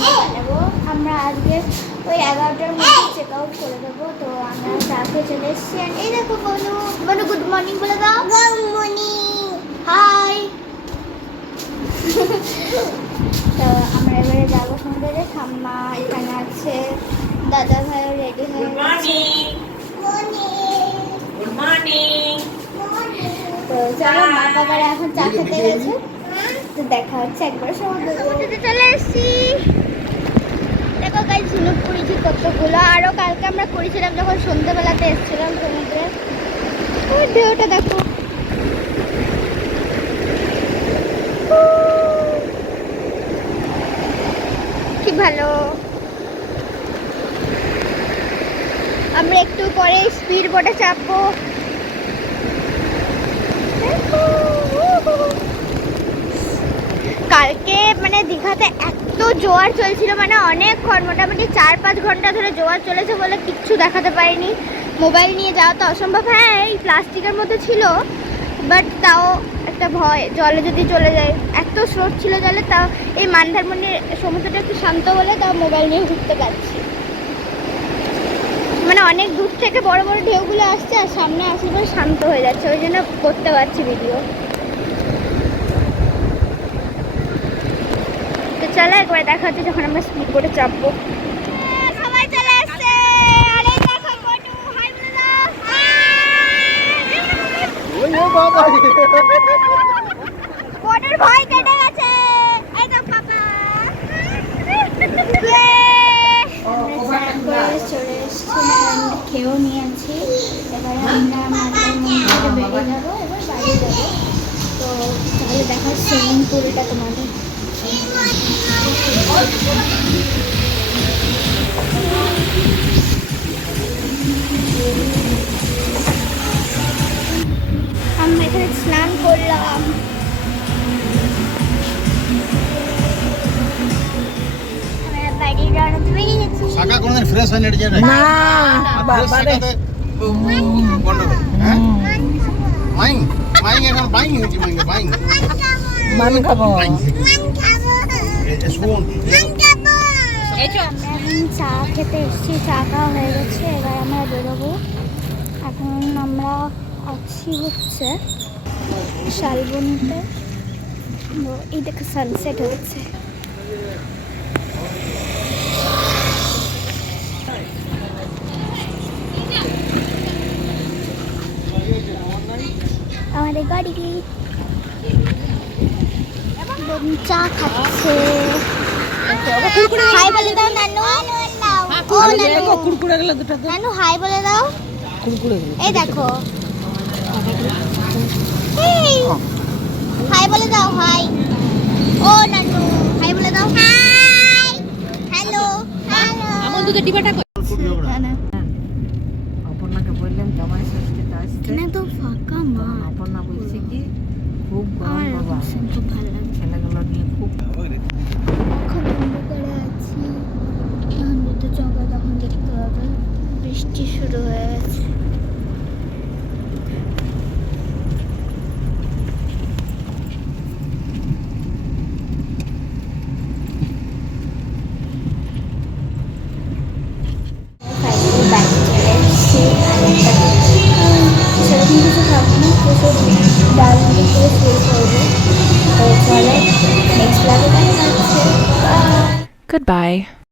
বানাবো। আমরা আজকে ওই 11টার মধ্যে চেক আউট করে দেবো। তো আমরা চা খেয়ে চলে এসেছি। এই দেখো বনু, বনু গুড মর্নিং বলে দাও। Good morning, hi. তো আমরা এবারে যাবো সমুদ্রে। ঠাম্মা এখানে আছে, দাদা ভাইও রেডি হয়ে গেছে। Good morning. তো চলো, মা বাবারা এখন চা খেতে গেছে। তো দেখা হচ্ছে একবার সমুদ্রে চলে এসেছি। দেখো গাইস, ঝিনুক করেছি কতগুলো। আরও কালকে আমরা করেছিলাম যখন সন্ধ্যেবেলাতে এসেছিলাম সমুদ্রে। ওই ঢেউটা দেখো, কি ভালো। আমরা একটু পরে স্পিড বোটে চাপবো। কালকে মানে দীঘাতে এত জোয়ার চলছিল, মানে অনেকক্ষণ, মোটামুটি 4-5 ঘন্টা ধরে জোয়ার চলেছে বলে কিচ্ছু দেখাতে পারিনি। মোবাইল নিয়ে যাওয়া তো অসম্ভব। হ্যাঁ, এই প্লাস্টিকের মধ্যে ছিল, বাট তাও একটা ভয়, জলে যদি চলে যায়। এত স্রোত ছিল জলে, তাও এই মন্দারমণির সমুদ্রটা একটু শান্ত বলে তাও মোবাইল নিয়ে ঘুরতে পারছি। মানে অনেক দূর থেকে বড় বড় ঢেউগুলো আসছে আর সামনে আসলে পরে শান্ত হয়ে যাচ্ছে, ওই জন্য করতে পারছি ভিডিও। তো চলো একবার দেখা হচ্ছে যখন আমরা স্পিড বোটে চাপবো। সবাই চলে আসছে। আরে দেখো বনু, হাই বলে দাও। বনুর ভয় কেটে গেছে। এই তো পাপা। চলে এসেছি, খেয়েও নিয়েছি। এবার আমরা মাথার মন্দিরে বেরিয়ে যাবো, এবার বাড়ি যাবো। তো তাহলে দেখা সুইমিং পুলটা তোমাদের। আমরা এখানে স্নান করলাম। আমরা বাড়ি যাওয়াতে বেরিয়ে গেছি। শাখা কোনদিন ফ্রেশ হয় না এটা জানেন? না বাবা রে, গন্ডগোল। হ্যাঁ, মাইং মাইং এখন বাইং হয়েছে, মাইং বাইং মান খাবো। এটা শুন, আমরা এখন চা খেতে এসেছি, চা খাওয়া হয়ে গেছে। এবার আমরা বেরোবো। এখন আমরা আছি হচ্ছে শালবনিতে। এই দেখো সানসেট হচ্ছে। আমাদের গাড়ি চা খাচ্ছে। হাই বলে দাও নানু। ও নানু, কুড়কুড়ে গুলো দুটো তো, নানু হাই বলে দাও। কুড়কুড়ে গুলো। এই দেখো, হাই বলে দাও। হাই। ও নানু, হাই বলে দাও। Hi, hello, hello. আমার দুটো ডিবাটা কই? এখানে অপর্ণাকে বললাম জামাই ষষ্ঠীতে আসতে। তো ফাঁকা মা। অপর্ণা বলছে কি খুব আমার গরম বাবা, লোকেশন খুব ভালো লাগে। ছেলেগুলো নিয়ে খুব এখন অন্ধকারে আছি। এখন যদি চোখে তখন দেখতে হবে বৃষ্টি শুরু হয়ে গেছে। সেরকম কিছু থাকবে না, সেসব ডাল দিয়ে শেষ করবো। তো চলো নেক্সট ব্লগে দেখা হচ্ছে। Goodbye.